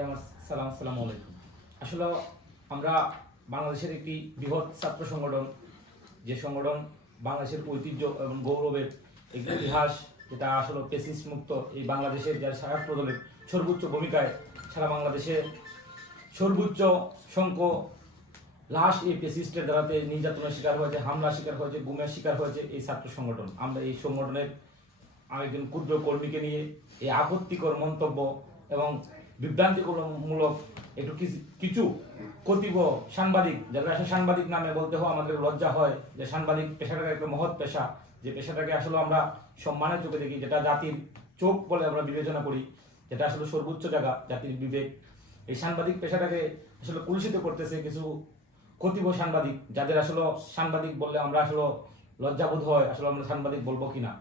আসসালামু আলাইকুম। আসলে আমরা বাংলাদেশের একটি বৃহৎ ছাত্র সংগঠন, যে সংগঠন বাংলাদেশের ঐতিহ্য এবং গৌরবের একটি ইতিহাস, যেটা আসলে পেসিস্ট মুক্ত এই বাংলাদেশের যার সারা প্রদলের সর্বোচ্চ ভূমিকায় সারা বাংলাদেশে সর্বোচ্চ সংখ্যক লাশ এই পেসিস্টের দ্বারাতে নির্যাতনের শিকার হয়েছে, হামলা শিকার হয়েছে, গুমের শিকার হয়েছে এই ছাত্র সংগঠন। আমরা এই সংগঠনের আরেকজন ক্ষুদ্র কর্মীকে নিয়ে এই আপত্তিকর মন্তব্য এবং বিভ্রান্তিমূলক একটু কিছু কতিব সাংবাদিক, যারা সাংবাদিক নামে বলতে হয় আমাদের লজ্জা হয়, যে সাংবাদিক পেশাটাকে একটা মহৎ পেশা, যে পেশাটাকে আসলে আমরা সম্মানের চোখে দেখি, যেটা জাতির চোখ বলে আমরা বিবেচনা করি, যেটা আসলে সর্বোচ্চ জায়গা জাতির বিবেক। এই সাংবাদিক পেশাটাকে আসলে কলুষিত করতেছে কিছু কতিব সাংবাদিক, যাদের আসলে সাংবাদিক বললে আমরা আসলে লজ্জাবোধ হয়, আসলে আমরা সাংবাদিক বলবো কিনা।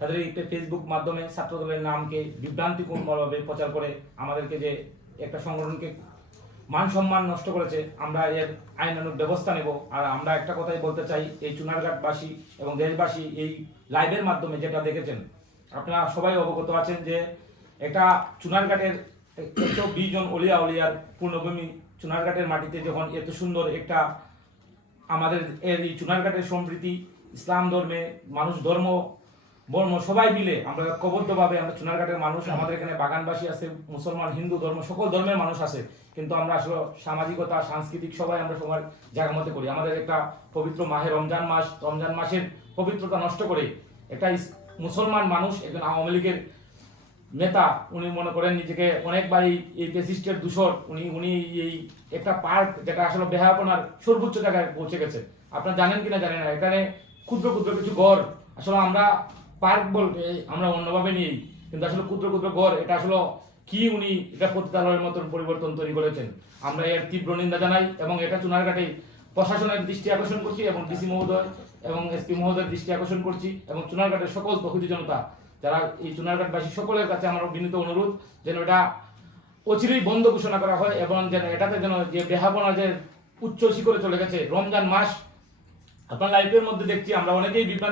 তাদের এই ফেসবুক মাধ্যমে ছাত্রদলের নামকে বিভ্রান্তিকরভাবে প্রচার করে আমাদেরকে যে একটা সংগঠনকে মান সম্মান নষ্ট করেছে, আমরা এর আইনানুগ ব্যবস্থা নেব। আর আমরা একটা কথাই বলতে চাই, এই চুনারঘাটবাসী এবং দেশবাসী এই লাইভের মাধ্যমে যেটা দেখেছেন, আপনারা সবাই অবগত আছেন যে এটা চুনারঘাটের 120 জন অলিয়া উলিয়ার পূর্ণভূমি চুনারঘাটের মাটিতে যখন এত সুন্দর একটা আমাদের এই চুনারঘাটের সম্প্রীতি, ইসলাম ধর্মে মানুষ বর্ম সবাই মিলে আমরা ঐক্যবদ্ধভাবে, আমরা চুনারঘাটের মানুষ, আমাদের এখানে বাগানবাসী আছে, মুসলমান, হিন্দু ধর্ম, সকল ধর্মের মানুষ আছে, কিন্তু আমরা আসলে সামাজিকতা, সাংস্কৃতিক সবাই আমরা সবার জায়গা মতো করি। আমাদের একটা পবিত্র মাহে রমজান মাসের পবিত্রতা নষ্ট করে একটা মুসলমান মানুষ, একজন আওয়ামী লীগের নেতা, উনি মনে করেন নিজেকে অনেকবারই এই ফ্যাসিস্টের দূষর, উনি এই একটা পার্ক, যেটা আসলে বেহায়াপনার সর্বোচ্চ জায়গায় পৌঁছে গেছে। আপনারা জানেন কিনা জানেন না, এখানে ক্ষুদ্র ক্ষুদ্র কিছু ঘর, আসলে আমরা পার্ক বলতে আমরা অন্যভাবে নিই, কিন্তু আসলে ক্ষুদ্র ক্ষুদ্র ঘর, এটা আসলে কি উনি এটা পতিতালয়ের মতন পরিবর্তন তৈরি করেছেন। আমরা এর তীব্র নিন্দা জানাই এবং এটা চুনারঘাটে প্রশাসনের দৃষ্টি আকর্ষণ করছি এবং ডিসি মহোদয় এবং এসপি মহোদয়ের দৃষ্টি আকর্ষণ করছি এবং চুনারঘাটের সকল তৌহিদি জনতা যারা এই চুনারঘাটবাসী সকলের কাছে আমার বিনীত অনুরোধ যেন এটা অচিরেই বন্ধ ঘোষণা করা হয় এবং যেন এটাতে যেন যে বেহাপনা যে উচ্চ শিখরে চলে গেছে রমজান মাস। আপনার লাইফের মধ্যে দেখছি আমরা অনেকেই বিভ্রান্ত